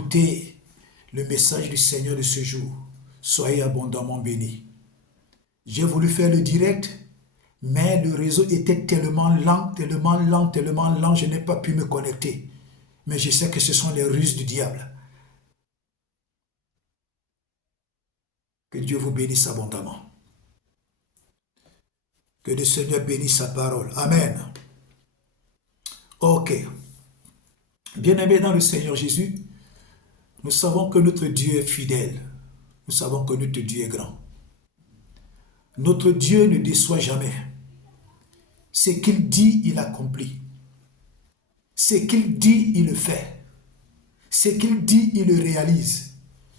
écouté le message du Seigneur de ce jour. Soyez abondamment bénis. J'ai voulu faire le direct, mais le réseau était tellement lent, je n'ai pas pu me connecter. Mais je sais que ce sont les ruses du diable. Que Dieu vous bénisse abondamment. Que le Seigneur bénisse sa parole. Amen. Ok. Bien-aimés dans le Seigneur Jésus, nous savons que notre Dieu est fidèle. Nous savons que notre Dieu est grand. Notre Dieu ne déçoit jamais. Ce qu'il dit, il accomplit. Ce qu'il dit, il le fait. Ce qu'il dit, il le réalise.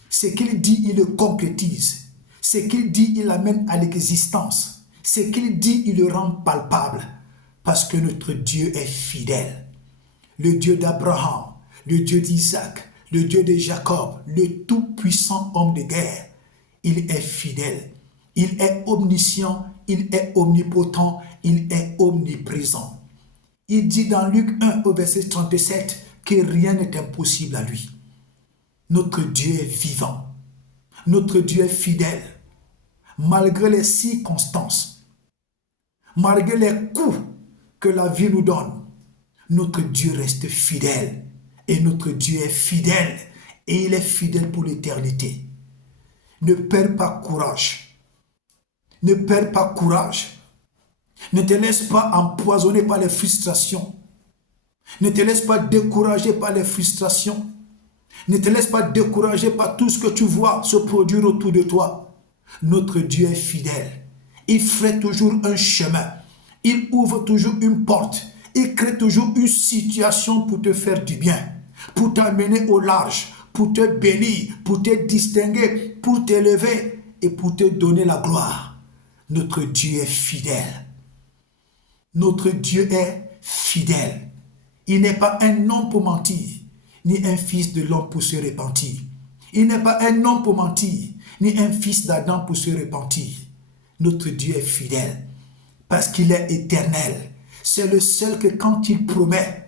Ce qu'il dit, il le concrétise. Ce qu'il dit, il l'amène à l'existence. Ce qu'il dit, il le rend palpable. Parce que notre Dieu est fidèle. Le Dieu d'Abraham, le Dieu d'Isaac, le Dieu de Jacob, le tout-puissant homme de guerre, il est fidèle. Il est omniscient, il est omnipotent, il est omniprésent. Il dit dans Luc 1 au verset 37 que rien n'est impossible à lui. Notre Dieu est vivant. Notre Dieu est fidèle. Malgré les circonstances, malgré les coups que la vie nous donne, notre Dieu reste fidèle. Et notre Dieu est fidèle. Et il est fidèle pour l'éternité. Ne perds pas courage. Ne perds pas courage. Ne te laisse pas empoisonner par les frustrations. Ne te laisse pas décourager par les frustrations. Ne te laisse pas décourager par tout ce que tu vois se produire autour de toi. Notre Dieu est fidèle. Il fait toujours un chemin. Il ouvre toujours une porte. Il crée toujours une situation pour te faire du bien, pour t'amener au large, pour te bénir, pour te distinguer, pour t'élever et pour te donner la gloire. Notre Dieu est fidèle. Notre Dieu est fidèle. Il n'est pas un homme pour mentir, ni un fils de l'homme pour se repentir. Il n'est pas un homme pour mentir, ni un fils d'Adam pour se repentir. Notre Dieu est fidèle, parce qu'il est éternel. C'est le seul que quand il promet,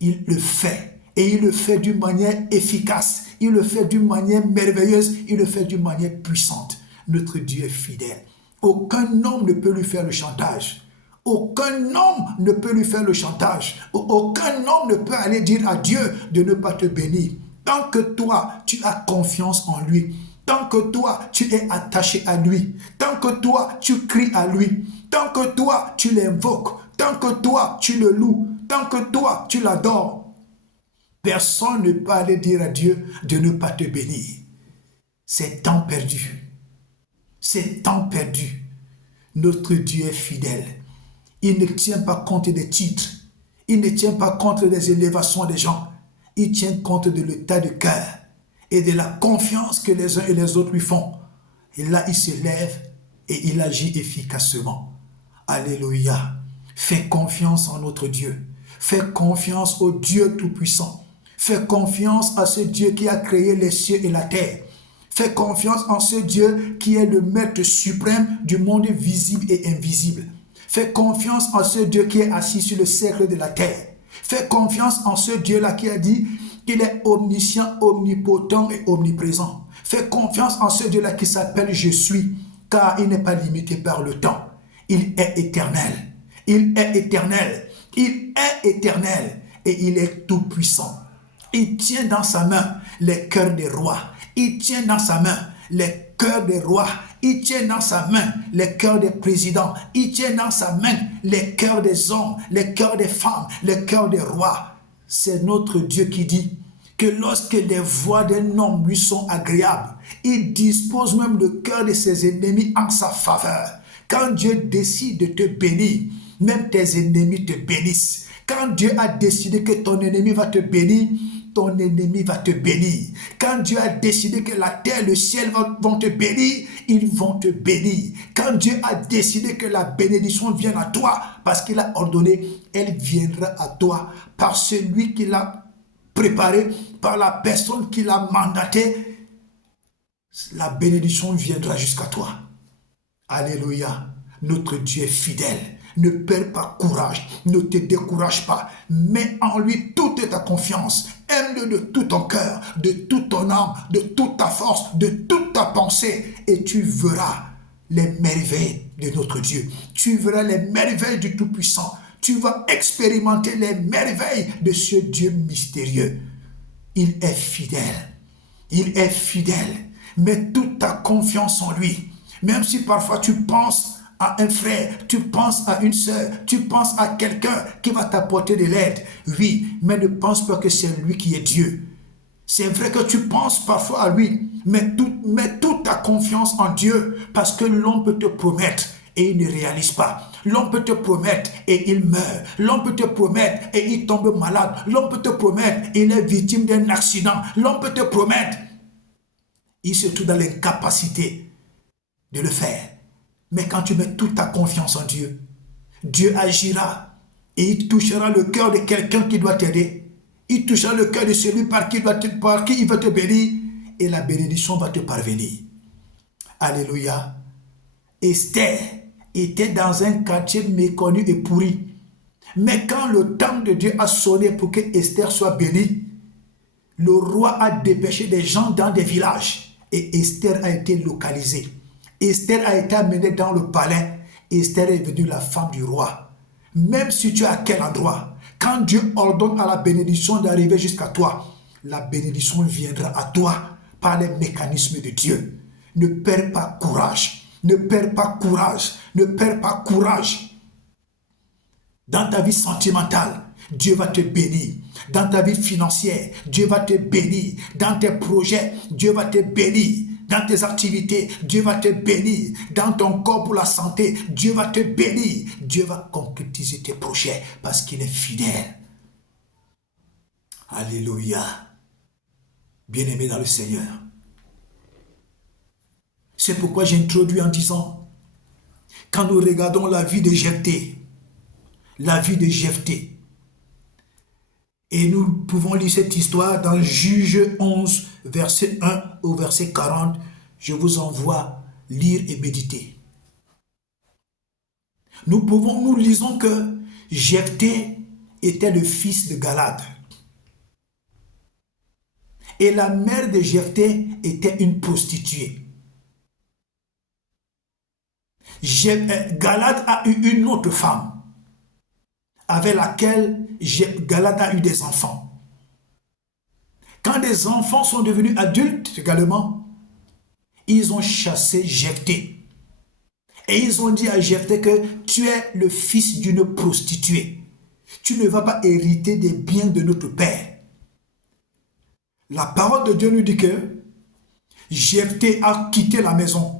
il le fait. Et il le fait d'une manière efficace. Il le fait d'une manière merveilleuse. Il le fait d'une manière puissante. Notre Dieu est fidèle. Aucun homme ne peut lui faire le chantage. Aucun homme ne peut lui faire le chantage. Aucun homme ne peut aller dire à Dieu de ne pas te bénir. Tant que toi, tu as confiance en lui. Tant que toi, tu es attaché à lui. Tant que toi, tu cries à lui. Tant que toi, tu l'invoques. Tant que toi, tu le loues. Tant que toi, tu l'adores. Personne ne peut aller dire à Dieu de ne pas te bénir. C'est temps perdu. C'est temps perdu. Notre Dieu est fidèle. Il ne tient pas compte des titres. Il ne tient pas compte des élévations des gens. Il tient compte de l'état de cœur et de la confiance que les uns et les autres lui font. Et là, il se lève et il agit efficacement. Alléluia. Fais confiance en notre Dieu. Fais confiance au Dieu Tout-Puissant. Fais confiance à ce Dieu qui a créé les cieux et la terre. Fais confiance en ce Dieu qui est le maître suprême du monde visible et invisible. Fais confiance en ce Dieu qui est assis sur le cercle de la terre. Fais confiance en ce Dieu-là qui a dit qu'il est omniscient, omnipotent et omniprésent. Fais confiance en ce Dieu-là qui s'appelle Je suis, car il n'est pas limité par le temps. Il est éternel. Il est éternel. Il est éternel. Et il est tout puissant. Il tient dans sa main les cœurs des rois. Il tient dans sa main les cœurs des rois. Il tient dans sa main les cœurs des présidents. Il tient dans sa main les cœurs des hommes, les cœurs des femmes, les cœurs des rois. C'est notre Dieu qui dit que lorsque les voies d'un homme lui sont agréables, il dispose même le cœur de ses ennemis en sa faveur. Quand Dieu décide de te bénir, même tes ennemis te bénissent. Quand Dieu a décidé que ton ennemi va te bénir, ton ennemi va te bénir. Quand Dieu a décidé que la terre et le ciel vont te bénir, ils vont te bénir. Quand Dieu a décidé que la bénédiction vienne à toi, parce qu'il a ordonné, elle viendra à toi par celui qui l'a préparé, par la personne qui l'a mandaté. La bénédiction viendra jusqu'à toi. Alléluia. Notre Dieu est fidèle. Ne perds pas courage, ne te décourage pas. Mets en lui toute ta confiance. Aime-le de tout ton cœur, de toute ton âme, de toute ta force, de toute ta pensée. Et tu verras les merveilles de notre Dieu. Tu verras les merveilles du Tout-Puissant. Tu vas expérimenter les merveilles de ce Dieu mystérieux. Il est fidèle. Il est fidèle. Mets toute ta confiance en lui. Même si parfois tu penses à un frère, tu penses à une sœur, tu penses à quelqu'un qui va t'apporter de l'aide. Oui, mais ne pense pas que c'est lui qui est Dieu. C'est vrai que tu penses parfois à lui, mais mets toute ta confiance en Dieu, parce que l'homme peut te promettre et il ne réalise pas. L'homme peut te promettre et il meurt. L'homme peut te promettre et il tombe malade. L'homme peut te promettre et il est victime d'un accident. L'homme peut te promettre. Il se trouve dans l'incapacité de le faire. Mais quand tu mets toute ta confiance en Dieu, Dieu agira et il touchera le cœur de quelqu'un qui doit t'aider. Il touchera le cœur de celui par qui il va te bénir et la bénédiction va te parvenir. Alléluia. Esther était dans un quartier méconnu et pourri. Mais quand le temps de Dieu a sonné pour que Esther soit bénie, le roi a dépêché des gens dans des villages et Esther a été localisée. Esther a été amenée dans le palais. Esther est devenue la femme du roi. Même si tu es à quel endroit, quand Dieu ordonne à la bénédiction d'arriver jusqu'à toi, la bénédiction viendra à toi par les mécanismes de Dieu. Ne perds pas courage. Ne perds pas courage. Ne perds pas courage. Dans ta vie sentimentale, Dieu va te bénir. Dans ta vie financière, Dieu va te bénir. Dans tes projets, Dieu va te bénir. Dans tes activités, Dieu va te bénir. Dans ton corps pour la santé, Dieu va te bénir. Dieu va concrétiser tes projets parce qu'il est fidèle. Alléluia. Bien-aimé dans le Seigneur. C'est pourquoi j'introduis en disant, quand nous regardons la vie de Jephthé, et nous pouvons lire cette histoire dans Juge 11, verset 1 au verset 40. Je vous envoie lire et méditer. Nous lisons que Jephthé était le fils de Galad. Et la mère de Jephthé était une prostituée. Galad a eu une autre femme avec laquelle Galad a eu des enfants. Quand des enfants sont devenus adultes également, ils ont chassé Jephthé. Et ils ont dit à Jephthé que tu es le fils d'une prostituée. Tu ne vas pas hériter des biens de notre père. La parole de Dieu nous dit que Jephthé a quitté la maison.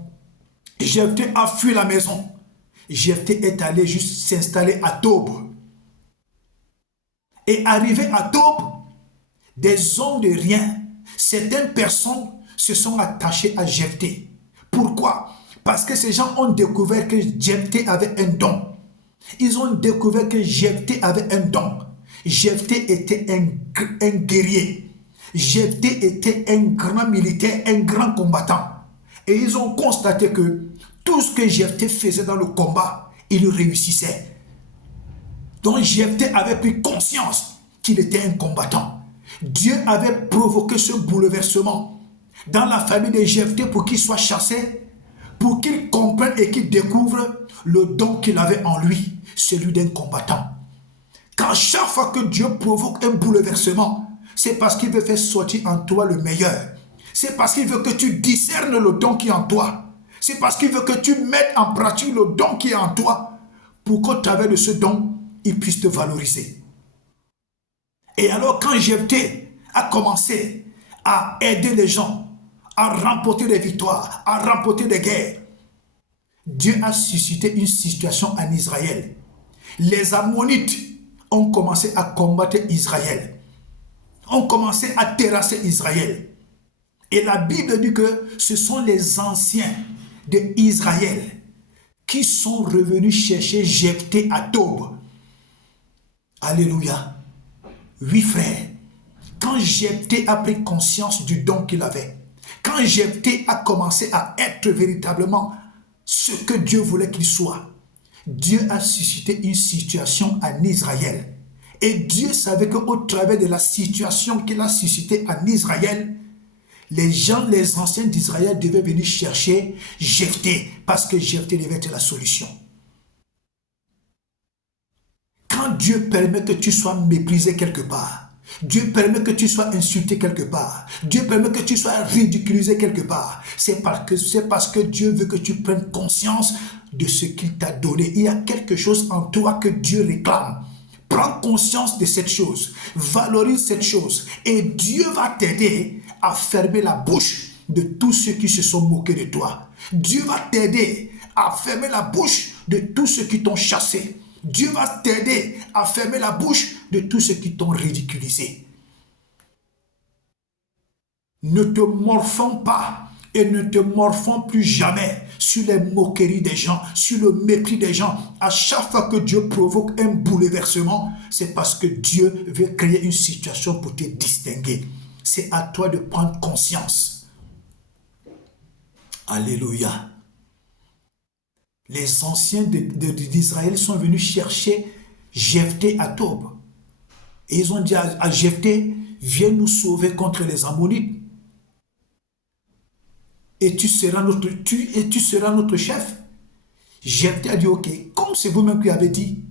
Jephthé a fui la maison. Jephthé est allé juste s'installer à Tob. Et arrivé à Tob, des hommes de rien, certaines personnes se sont attachées à Jephthé. Pourquoi? Parce que ces gens ont découvert que Jephthé avait un don. Ils ont découvert que Jephthé avait un don. Jephthé était un guerrier. Jephthé était un grand militaire, un grand combattant. Et ils ont constaté que tout ce que Jephthé faisait dans le combat, il réussissait. Donc Jephthé avait pris conscience qu'il était un combattant. Dieu avait provoqué ce bouleversement dans la famille de Jephthé pour qu'il soit chassé, pour qu'il comprenne et qu'il découvre le don qu'il avait en lui, celui d'un combattant. Quand chaque fois que Dieu provoque un bouleversement, c'est parce qu'il veut faire sortir en toi le meilleur. C'est parce qu'il veut que tu discernes le don qui est en toi. C'est parce qu'il veut que tu mettes en pratique le don qui est en toi pour qu'au travers de ce don, il puisse te valoriser. Et alors quand Jephthé a commencé à aider les gens, à remporter des victoires, à remporter des guerres, Dieu a suscité une situation en Israël. Les Ammonites ont commencé à combattre Israël, ont commencé à terrasser Israël. Et la Bible dit que ce sont les anciens d'Israël qui sont revenus chercher Jephthé à Tob. Alléluia. Oui, frère. Quand Jephthé a pris conscience du don qu'il avait, quand Jephthé a commencé à être véritablement ce que Dieu voulait qu'il soit, Dieu a suscité une situation en Israël. Et Dieu savait qu'au travers de la situation qu'il a suscitée en Israël, les gens, les anciens d'Israël devaient venir chercher Jephthé, parce que Jephthé devait être la solution. Quand Dieu permet que tu sois méprisé quelque part, Dieu permet que tu sois insulté quelque part, Dieu permet que tu sois ridiculisé quelque part, c'est parce que Dieu veut que tu prennes conscience de ce qu'il t'a donné. Il y a quelque chose en toi que Dieu réclame. Prends conscience de cette chose, valorise cette chose, et Dieu va t'aider à fermer la bouche de tous ceux qui se sont moqués de toi. Dieu va t'aider à fermer la bouche de tous ceux qui t'ont chassé. Dieu va t'aider à fermer la bouche de tous ceux qui t'ont ridiculisé. Ne te morfons pas et ne te morfons plus jamais sur les moqueries des gens, sur le mépris des gens. À chaque fois que Dieu provoque un bouleversement, c'est parce que Dieu veut créer une situation pour te distinguer. C'est à toi de prendre conscience. Alléluia. Les anciens d'Israël sont venus chercher Jephthé à Tob. Et ils ont dit à Jephthé, viens nous sauver contre les Ammonites. Et tu seras notre chef. Jephthé a dit, ok, comme c'est vous-même qui avez dit.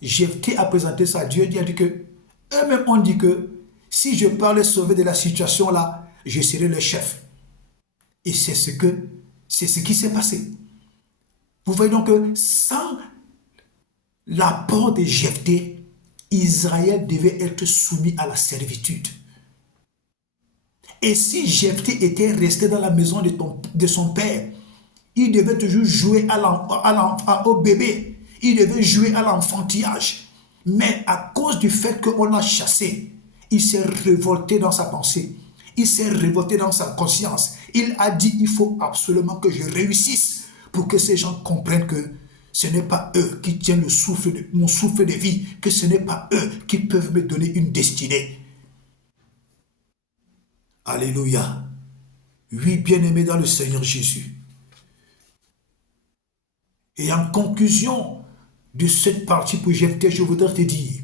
Jephthé a présenté ça à Dieu. Il a dit que, eux-mêmes ont dit que, si je peux les sauver de la situation là, je serai le chef. Et c'est ce qui s'est passé. Vous voyez donc que sans l'apport de Jephthé, Israël devait être soumis à la servitude. Et si Jephthé était resté dans la maison de son père, il devait toujours jouer au bébé. Il devait jouer à l'enfantillage. Mais à cause du fait qu'on l'a chassé, il s'est révolté dans sa pensée. Il s'est révolté dans sa conscience. Il a dit, il faut absolument que je réussisse pour que ces gens comprennent que ce n'est pas eux qui tiennent mon souffle de vie, que ce n'est pas eux qui peuvent me donner une destinée. Alléluia. Oui, bien-aimé dans le Seigneur Jésus. Et en conclusion de cette partie pour Jephthé, je voudrais te dire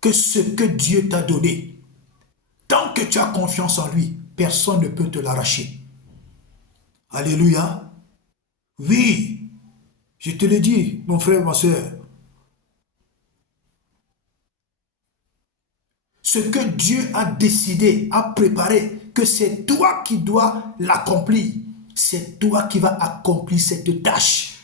que ce que Dieu t'a donné, tant que tu as confiance en lui, personne ne peut te l'arracher. Alléluia. Oui, je te le dis, mon frère, ma soeur. Ce que Dieu a décidé, a préparé, que c'est toi qui dois l'accomplir. C'est toi qui vas accomplir cette tâche.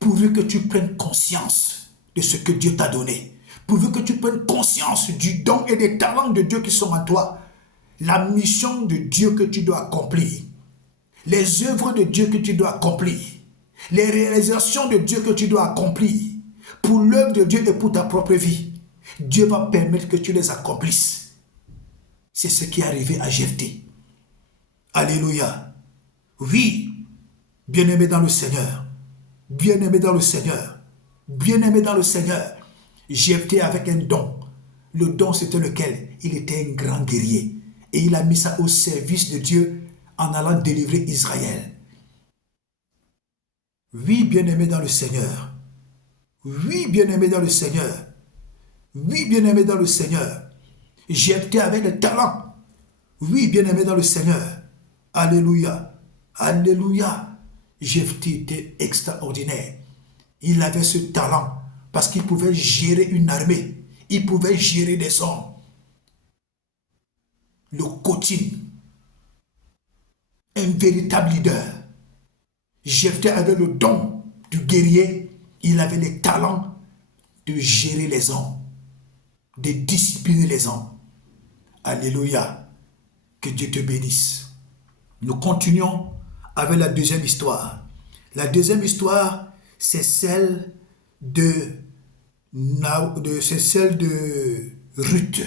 Pourvu que tu prennes conscience de ce que Dieu t'a donné. Pourvu que tu prennes conscience du don et des talents de Dieu qui sont en toi. La mission de Dieu que tu dois accomplir. Les œuvres de Dieu que tu dois accomplir. Les réalisations de Dieu que tu dois accomplir. Pour l'œuvre de Dieu et pour ta propre vie. Dieu va permettre que tu les accomplisses. C'est ce qui est arrivé à Jephthé. Alléluia. Oui, bien-aimé dans le Seigneur. Bien-aimé dans le Seigneur. Bien-aimé dans le Seigneur. Jephthé avec un don. Le don, c'était lequel? Il était un grand guerrier. Et il a mis ça au service de Dieu en allant délivrer Israël. Oui, bien-aimé dans le Seigneur. Oui, bien-aimé dans le Seigneur. Oui, bien-aimé dans le Seigneur. Jephthé avait le talent. Oui, bien-aimé dans le Seigneur. Alléluia. Alléluia. Jephthé était extraordinaire. Il avait ce talent parce qu'il pouvait gérer une armée. Il pouvait gérer des hommes. Le coaching. Un véritable leader. Jephthé avait le don du guerrier. Il avait le talent de gérer les hommes. De discipliner les hommes. Alléluia. Que Dieu te bénisse. Nous continuons avec la deuxième histoire. La deuxième histoire, c'est celle de Ruth.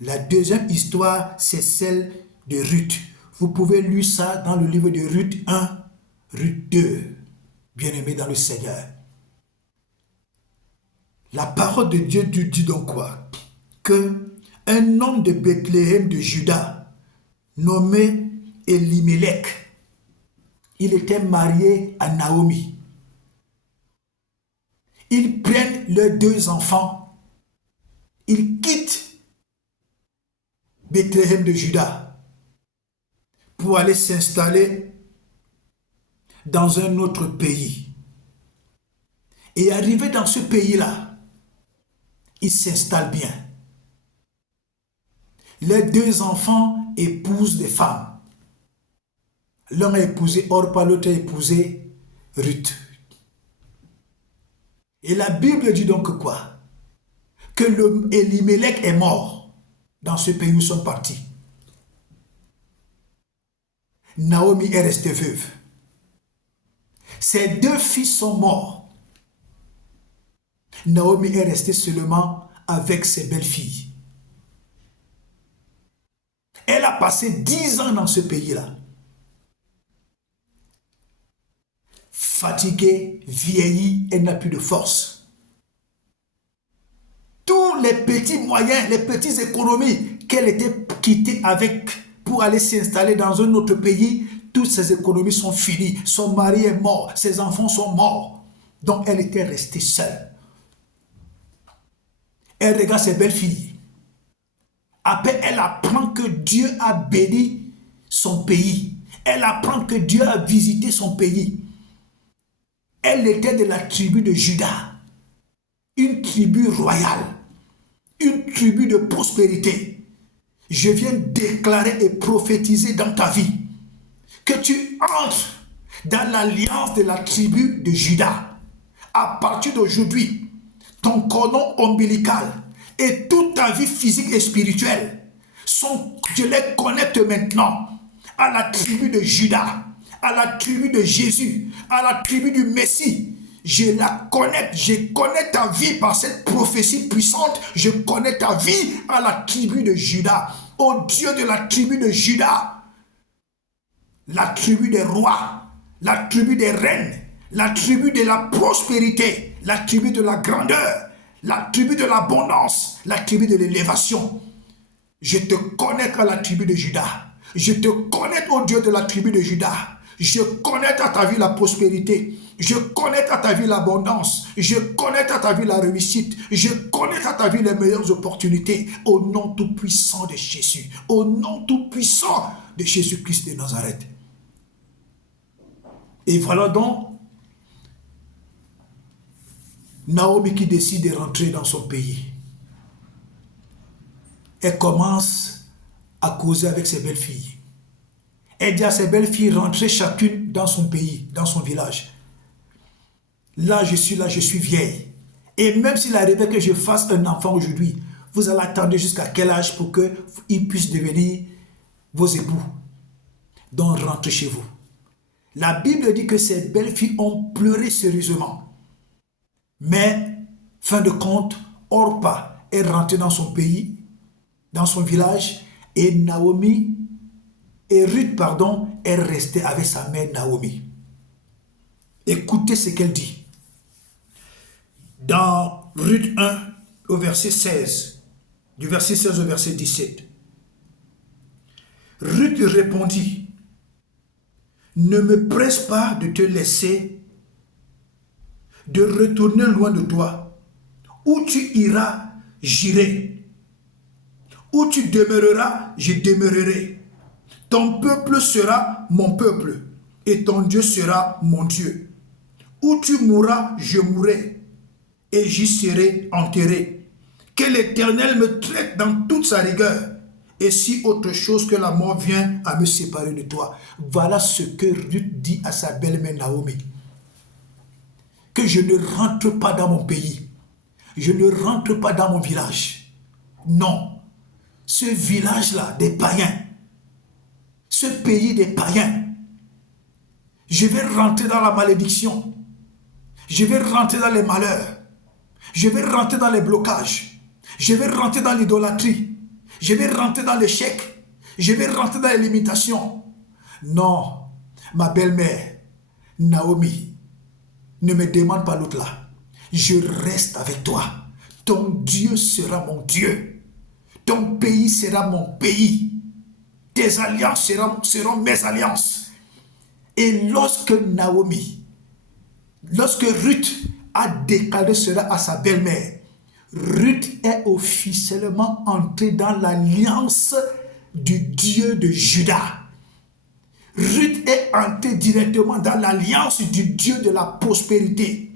La deuxième histoire, c'est celle de Ruth. Vous pouvez lire ça dans le livre de Ruth 1, Ruth 2. Bien-aimé dans le Seigneur. La parole de Dieu dit donc quoi? Que un homme de Bethléem de Juda, nommé Elimelech, il était marié à Naomi. ils prennent leurs 2 enfants, ils quittent Bethléem de Juda pour aller s'installer dans un autre pays. Et arrivé dans ce pays-là, ils s'installent bien. Les 2 enfants épousent des femmes. L'un a épousé Orpa, l'autre a épousé Ruth. Et la Bible dit donc quoi? Que Elimelech est mort dans ce pays où ils sont partis. Naomi est restée veuve. Ses 2 fils sont morts. Naomi est restée seulement avec ses belles-filles. Elle a passé 10 ans dans ce pays-là. Fatiguée, vieillie, elle n'a plus de force. Tous les petits moyens, les petites économies qu'elle était quittée avec pour aller s'installer dans un autre pays, toutes ces économies sont finies. Son mari est mort, ses enfants sont morts. Donc elle était restée seule. Elle regarde ses belles-filles. Après, elle apprend que Dieu a béni son pays. Elle apprend que Dieu a visité son pays. Elle était de la tribu de Juda, une tribu royale, une tribu de prospérité. Je viens déclarer et prophétiser dans ta vie que tu entres dans l'alliance de la tribu de Juda. À partir d'aujourd'hui, ton cordon ombilical et toute ta vie physique et spirituelle je les connecte maintenant à la tribu de Juda, à la tribu de Jésus, à la tribu du Messie. Je la connecte, je connais ta vie par cette prophétie puissante. Je connais ta vie à la tribu de Juda, au Dieu de la tribu de Juda, la tribu des rois, la tribu des reines, la tribu de la prospérité, la tribu de la grandeur, la tribu de l'abondance, la tribu de l'élévation. Je te connecte à la tribu de Juda. Je te connecte au Dieu de la tribu de Juda. Je connecte à ta vie la prospérité. Je connecte à ta vie l'abondance. Je connecte à ta vie la réussite. Je connecte à ta vie les meilleures opportunités. Au nom tout-puissant de Jésus. Au nom tout-puissant de Jésus-Christ de Nazareth. Et voilà donc Naomi qui décide de rentrer dans son pays. Elle commence à causer avec ses belles-filles. Elle dit à ses belles-filles, rentrez chacune dans son pays, dans son village. Là, je suis vieille. Et même s'il arrivait que je fasse un enfant aujourd'hui, vous allez attendre jusqu'à quel âge pour qu'il puisse devenir vos époux? Donc, rentrez chez vous. La Bible dit que ces belles-filles ont pleuré sérieusement. Mais, fin de compte, Orpa est rentrée dans son pays, dans son village, et Ruth, est restée avec sa mère Naomi. Écoutez ce qu'elle dit. Dans Ruth 1, au verset 16, du verset 16 au verset 17. Ruth répondit, ne me presse pas de te laisser, de retourner loin de toi. Où tu iras, j'irai. Où tu demeureras, je demeurerai. Ton peuple sera mon peuple, et ton Dieu sera mon Dieu. Où tu mourras, je mourrai, et j'y serai enterré. Que l'Éternel me traite dans toute sa rigueur, et si autre chose que la mort vient à me séparer de toi. Voilà ce que Ruth dit à sa belle-mère Naomi. Que je ne rentre pas dans mon pays. Je ne rentre pas dans mon village. Non. Ce village-là, des païens, ce pays des païens, je vais rentrer dans la malédiction. Je vais rentrer dans les malheurs. Je vais rentrer dans les blocages. Je vais rentrer dans l'idolâtrie. Je vais rentrer dans l'échec. Je vais rentrer dans les limitations. Non, ma belle-mère, Naomi, ne me demande pas l'autre là. Je reste avec toi. Ton Dieu sera mon Dieu. Ton pays sera mon pays. Tes alliances seront mes alliances. Et lorsque Ruth a déclaré cela à sa belle-mère. Ruth est officiellement entrée dans l'alliance du Dieu de Juda. Ruth est entrée directement dans l'alliance du Dieu de la prospérité.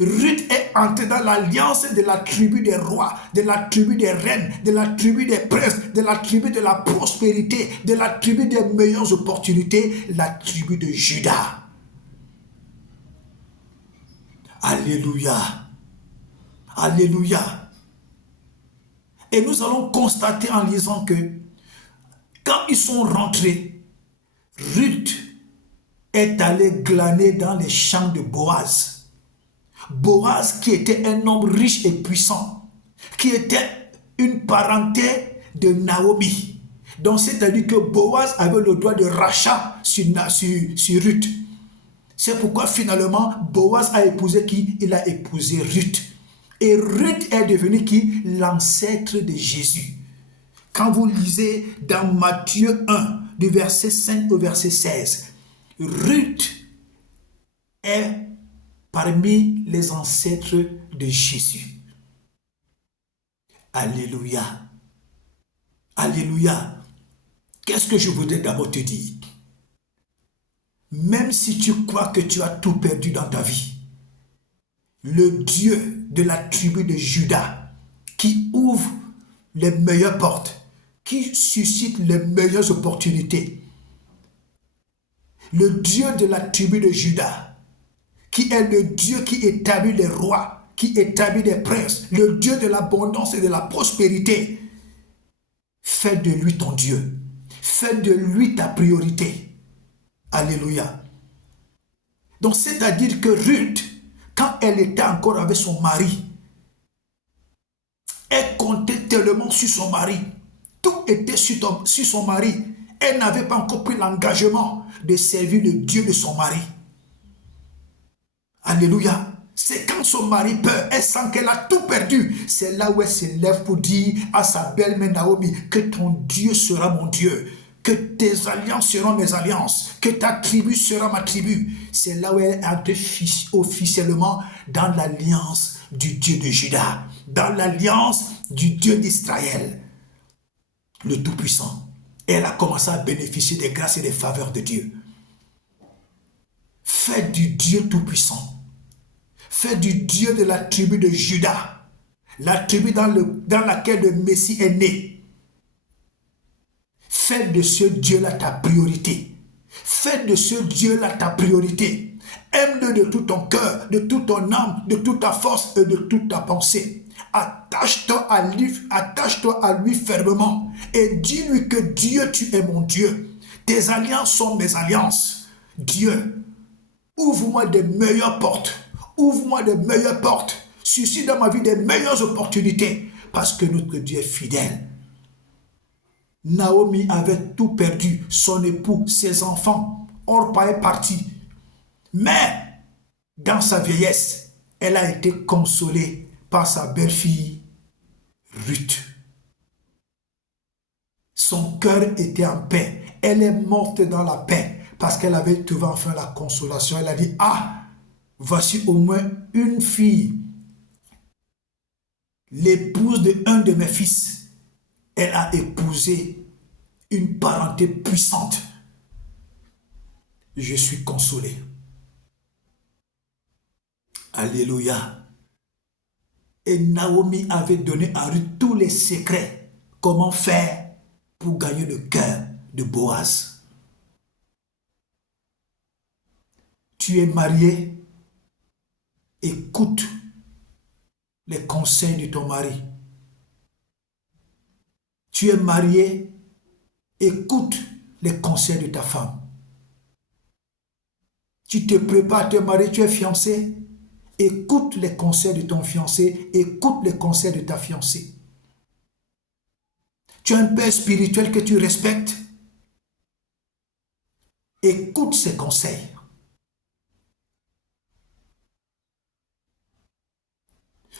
Ruth est entrée dans l'alliance de la tribu des rois, de la tribu des reines, de la tribu des princes, de la tribu de la prospérité, de la tribu des meilleures opportunités, la tribu de Juda. Alléluia. Alléluia. Et nous allons constater en lisant que quand ils sont rentrés, Ruth est allée glaner dans les champs de Boaz. Boaz qui était un homme riche et puissant, qui était une parenté de Naomi. Donc c'est-à-dire que Boaz avait le droit de rachat sur Ruth. C'est pourquoi finalement Boaz a épousé qui? Il a épousé Ruth. Et Ruth est devenue qui? L'ancêtre de Jésus. Quand vous lisez dans Matthieu 1, du verset 5 au verset 16, Ruth est parmi les ancêtres de Jésus. Alléluia. Alléluia. Qu'est-ce que je voudrais d'abord te dire? Même si tu crois que tu as tout perdu dans ta vie, le Dieu de la tribu de Juda, qui ouvre les meilleures portes, qui suscite les meilleures opportunités, le Dieu de la tribu de Juda, qui est le Dieu qui établit les rois, qui établit les princes, le Dieu de l'abondance et de la prospérité, fais de lui ton Dieu, fais de lui ta priorité. Alléluia. Donc c'est-à-dire que Ruth, quand elle était encore avec son mari, elle comptait tellement sur son mari. Tout était sur son mari. Elle n'avait pas encore pris l'engagement de servir le Dieu de son mari. Alléluia. C'est quand son mari peur, elle sent qu'elle a tout perdu. C'est là où elle se lève pour dire à sa belle-mère Naomi que ton Dieu sera mon Dieu, que tes alliances seront mes alliances, que ta tribu sera ma tribu. C'est là où elle est entrée officiellement dans l'alliance du Dieu de Juda, dans l'alliance du Dieu d'Israël, le Tout-Puissant. Elle a commencé à bénéficier des grâces et des faveurs de Dieu. Fais du Dieu Tout-Puissant. Fais du Dieu de la tribu de Juda, la tribu dans laquelle le Messie est né. Fais de ce Dieu-là ta priorité. Fais de ce Dieu-là ta priorité. Aime-le de tout ton cœur, de toute ton âme, de toute ta force et de toute ta pensée. Attache-toi à lui fermement et dis-lui que Dieu, tu es mon Dieu. Tes alliances sont mes alliances. Dieu, ouvre-moi des meilleures portes. Ouvre-moi des meilleures portes. Suscite dans ma vie des meilleures opportunités. Parce que notre Dieu est fidèle. Naomi avait tout perdu. Son époux, ses enfants. Orpa est parti. Mais, dans sa vieillesse, elle a été consolée par sa belle-fille, Ruth. Son cœur était en paix. Elle est morte dans la paix. Parce qu'elle avait trouvé enfin la consolation. Elle a dit, voici au moins une fille, l'épouse d'un de mes fils. Elle a épousé une parenté puissante. Je suis consolé. Alléluia. Et Naomi avait donné à Ruth tous les secrets. Comment faire pour gagner le cœur de Boaz. Tu es marié. Écoute les conseils de ton mari. Tu es marié, écoute les conseils de ta femme. Tu te prépares à te marier, tu es fiancé, écoute les conseils de ton fiancé, écoute les conseils de ta fiancée. Tu as un père spirituel que tu respectes, écoute ses conseils.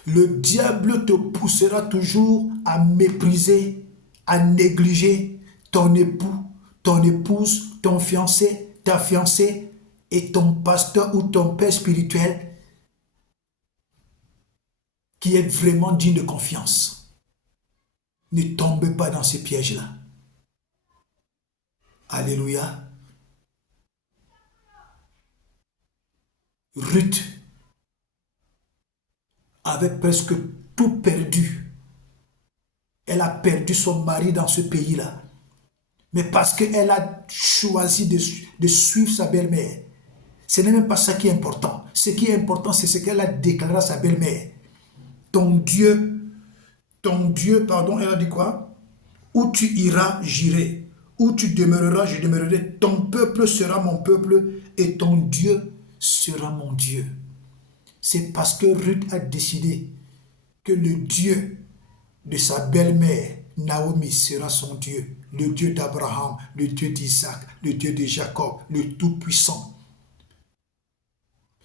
Le diable te poussera toujours à mépriser, à négliger ton époux, ton épouse, ton fiancé, ta fiancée et ton pasteur ou ton père spirituel. qui est vraiment digne de confiance. Ne tombez pas dans ces pièges-là. Alléluia. Ruth avait presque tout perdu. Elle a perdu son mari dans ce pays-là. Mais parce qu'elle a choisi de suivre sa belle-mère. Ce n'est même pas ça qui est important. Ce qui est important, c'est ce qu'elle a déclaré à sa belle-mère. Ton Dieu, elle a dit quoi? Où tu iras, j'irai. Où tu demeureras, je demeurerai. Ton peuple sera mon peuple et ton Dieu sera mon Dieu. C'est parce que Ruth a décidé que le Dieu de sa belle-mère, Naomi, sera son Dieu. Le Dieu d'Abraham, le Dieu d'Isaac, le Dieu de Jacob, le Tout-Puissant.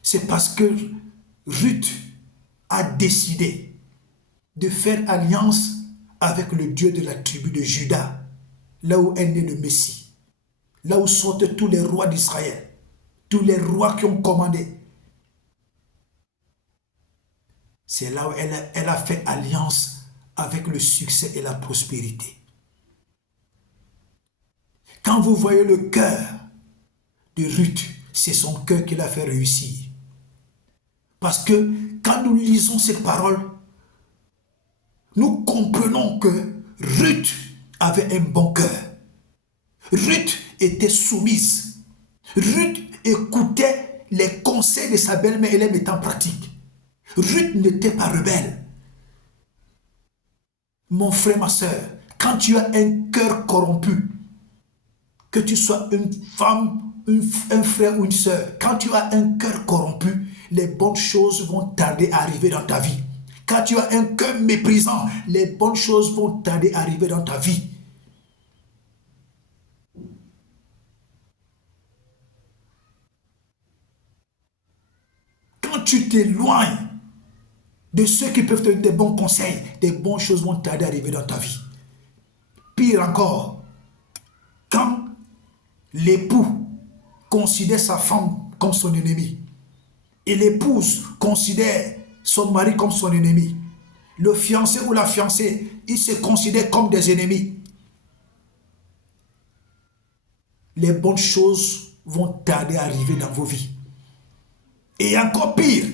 C'est parce que Ruth a décidé de faire alliance avec le Dieu de la tribu de Juda, là où est né le Messie, là où sortent tous les rois d'Israël, tous les rois qui ont commandé. C'est là où elle a fait alliance avec le succès et la prospérité. Quand vous voyez le cœur de Ruth, c'est son cœur qui l'a fait réussir. Parce que quand nous lisons cette parole, nous comprenons que Ruth avait un bon cœur. Ruth était soumise. Ruth écoutait les conseils de sa belle-mère et les mettait en pratique. Ruth n'était pas rebelle. Mon frère, ma soeur, quand tu as un cœur corrompu, que tu sois une femme, un frère ou une soeur, quand tu as un cœur corrompu, les bonnes choses vont tarder à arriver dans ta vie. Quand tu as un cœur méprisant, les bonnes choses vont tarder à arriver dans ta vie. Quand tu t'éloignes de ceux qui peuvent te donner des bons conseils, des bonnes choses vont tarder à arriver dans ta vie. Pire encore, quand l'époux considère sa femme comme son ennemi et l'épouse considère son mari comme son ennemi, le fiancé ou la fiancée, ils se considèrent comme des ennemis. Les bonnes choses vont tarder à arriver dans vos vies. Et encore pire,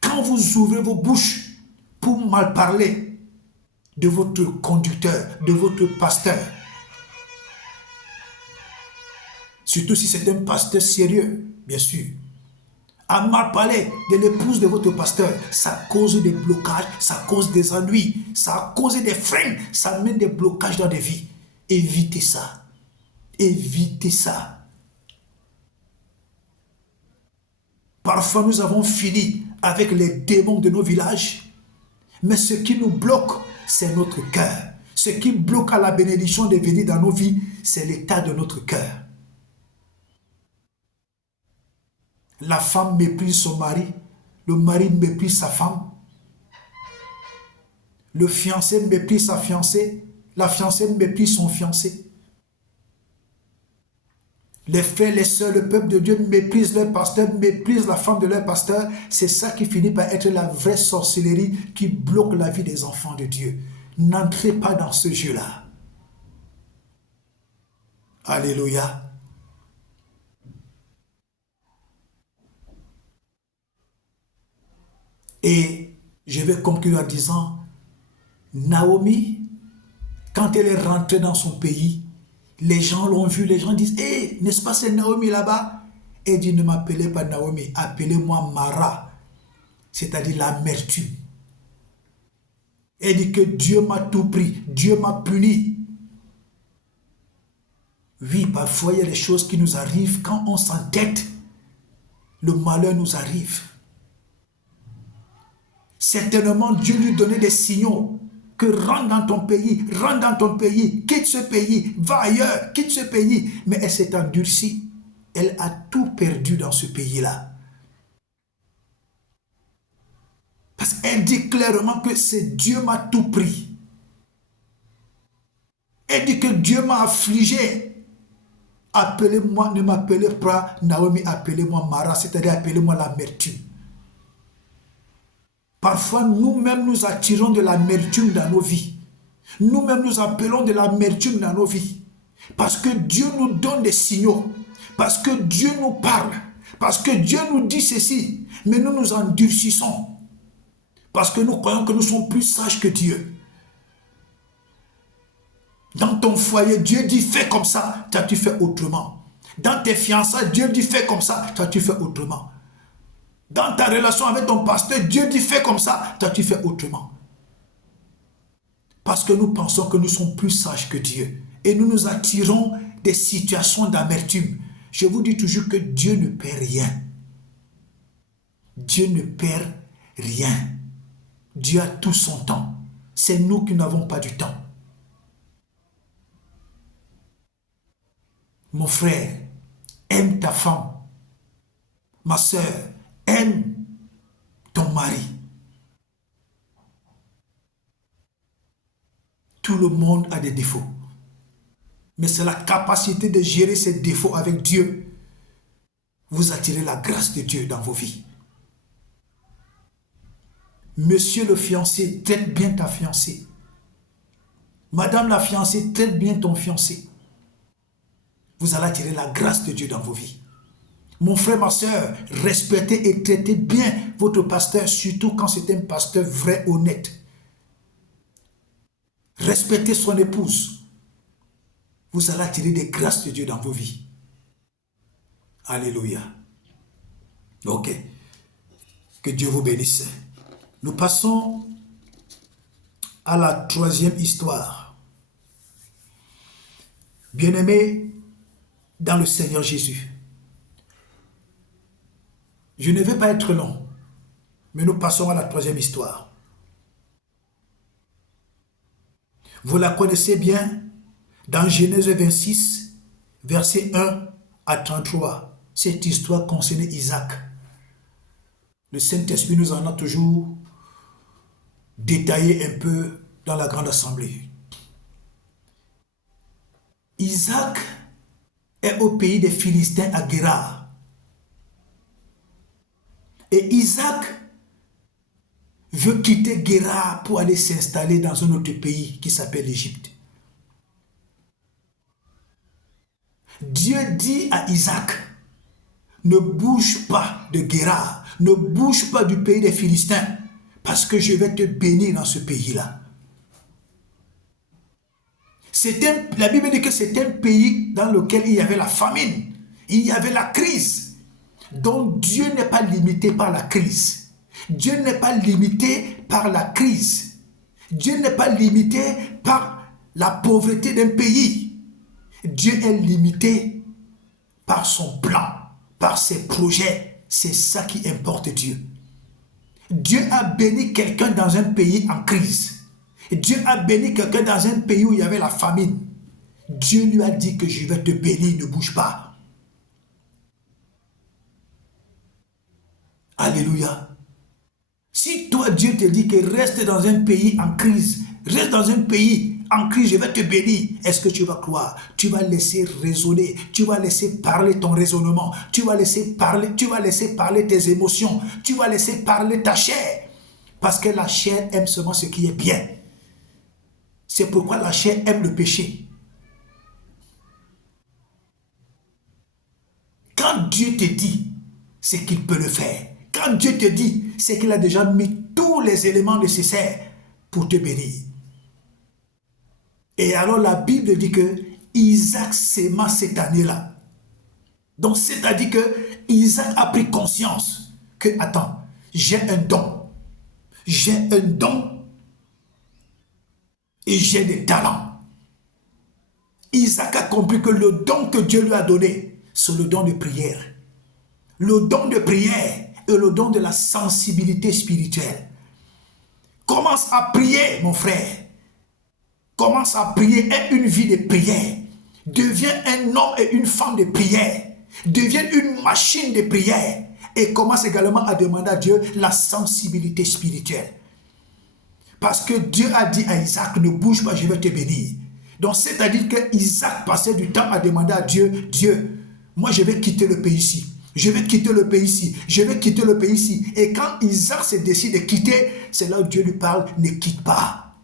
quand vous ouvrez vos bouches pour mal parler de votre conducteur, de votre pasteur, surtout si c'est un pasteur sérieux, bien sûr, à mal parler de l'épouse de votre pasteur, ça cause des blocages, ça cause des ennuis, ça a causé des freins, ça met des blocages dans des vies. Évitez ça. Évitez ça. Parfois, nous avons fini avec les démons de nos villages, mais ce qui nous bloque, c'est notre cœur. Ce qui bloque à la bénédiction de venir dans nos vies, c'est l'état de notre cœur. La femme méprise son mari, le mari méprise sa femme, le fiancé méprise sa fiancée, la fiancée méprise son fiancé. Les frères, les sœurs, le peuple de Dieu méprise leur pasteur, méprise la femme de leur pasteur. C'est ça qui finit par être la vraie sorcellerie qui bloque la vie des enfants de Dieu. N'entrez pas dans ce jeu-là. Alléluia. Et je vais conclure en disant, Naomi, quand elle est rentrée dans son pays, les gens l'ont vue, les gens disent, hé, n'est-ce pas c'est Naomi là-bas? Elle dit, ne m'appelez pas Naomi, appelez-moi Mara, c'est-à-dire l'amertume. Elle dit que Dieu m'a tout pris, Dieu m'a puni. Oui, parfois il y a des choses qui nous arrivent quand on s'entête, le malheur nous arrive. Certainement, Dieu lui donnait des signaux que rentre dans ton pays, quitte ce pays, va ailleurs, quitte ce pays. Mais elle s'est endurcie. Elle a tout perdu dans ce pays-là. Parce qu'elle dit clairement que c'est Dieu m'a tout pris. Elle dit que Dieu m'a affligé. Appelez-moi, ne m'appelez pas Naomi, appelez-moi Mara, c'est-à-dire appelez-moi l'amertume. Parfois, nous-mêmes, nous attirons de l'amertume dans nos vies. Nous-mêmes, nous appelons de l'amertume dans nos vies. Parce que Dieu nous donne des signaux. Parce que Dieu nous parle. Parce que Dieu nous dit ceci. Mais nous nous endurcissons. Parce que nous croyons que nous sommes plus sages que Dieu. Dans ton foyer, Dieu dit fais comme ça, toi tu fais autrement. Dans tes fiançailles, Dieu dit fais comme ça, toi tu fais autrement. Dans ta relation avec ton pasteur, Dieu dit fais comme ça, toi tu fais autrement. Parce que nous pensons que nous sommes plus sages que Dieu. Et nous nous attirons des situations d'amertume. Je vous dis toujours que Dieu ne perd rien. Dieu ne perd rien. Dieu a tout son temps. C'est nous qui n'avons pas du temps. Mon frère, aime ta femme. Ma soeur, aime ton mari. Tout le monde a des défauts. Mais c'est la capacité de gérer ces défauts avec Dieu. Vous attirez la grâce de Dieu dans vos vies. Monsieur le fiancé, traite bien ta fiancée. Madame la fiancée, traite bien ton fiancé. Vous allez attirer la grâce de Dieu dans vos vies. Mon frère, ma soeur, respectez et traitez bien votre pasteur, surtout quand c'est un pasteur vrai, honnête. Respectez son épouse. Vous allez attirer des grâces de Dieu dans vos vies. Alléluia. Ok. Que Dieu vous bénisse. Nous passons à la troisième histoire. Bien-aimés dans le Seigneur Jésus. Je ne vais pas être long, mais nous passons à la troisième histoire. Vous la connaissez bien dans Genèse 26, versets 1 à 33. Cette histoire concernait Isaac. Le Saint-Esprit nous en a toujours détaillé un peu dans la grande assemblée. Isaac est au pays des Philistins à Guérar. Et Isaac veut quitter Guérar pour aller s'installer dans un autre pays qui s'appelle l'Égypte. Dieu dit à Isaac, ne bouge pas de Guérar, ne bouge pas du pays des Philistins, parce que je vais te bénir dans ce pays-là. La Bible dit que c'est un pays dans lequel il y avait la famine, il y avait la crise. Donc Dieu n'est pas limité par la crise. Dieu n'est pas limité par la crise. Dieu n'est pas limité par la pauvreté d'un pays. Dieu est limité par son plan, par ses projets. C'est ça qui importe Dieu. Dieu a béni quelqu'un dans un pays en crise. Dieu a béni quelqu'un dans un pays où il y avait la famine. Dieu lui a dit que je vais te bénir, ne bouge pas. Alléluia. Si toi, Dieu te dit que reste dans un pays en crise, reste dans un pays en crise, je vais te bénir, est-ce que tu vas croire? Tu vas laisser raisonner, tu vas laisser parler ton raisonnement, tu vas laisser parler tes émotions, tu vas laisser parler ta chair. Parce que la chair aime seulement ce qui est bien. C'est pourquoi la chair aime le péché. Quand Dieu te dit, c'est qu'il peut le faire. Quand Dieu te dit, c'est qu'il a déjà mis tous les éléments nécessaires pour te bénir. Et alors la Bible dit que Isaac s'aima cette année-là. Donc c'est-à-dire que Isaac a pris conscience que, attends, j'ai un don. J'ai un don et j'ai des talents. Isaac a compris que le don que Dieu lui a donné, c'est le don de prière. Le don de prière et le don de la sensibilité spirituelle. Commence à prier, mon frère. Commence à prier, aie une vie de prière. Deviens un homme et une femme de prière. Deviens une machine de prière. Et commence également à demander à Dieu la sensibilité spirituelle. Parce que Dieu a dit à Isaac, ne bouge pas, je vais te bénir. Donc c'est-à-dire que Isaac passait du temps à demander à Dieu, Dieu, moi je vais quitter le pays ici. Je vais quitter le pays ici. Je vais quitter le pays ici. Et quand Isaac se décide de quitter, c'est là où Dieu lui parle, ne quitte pas.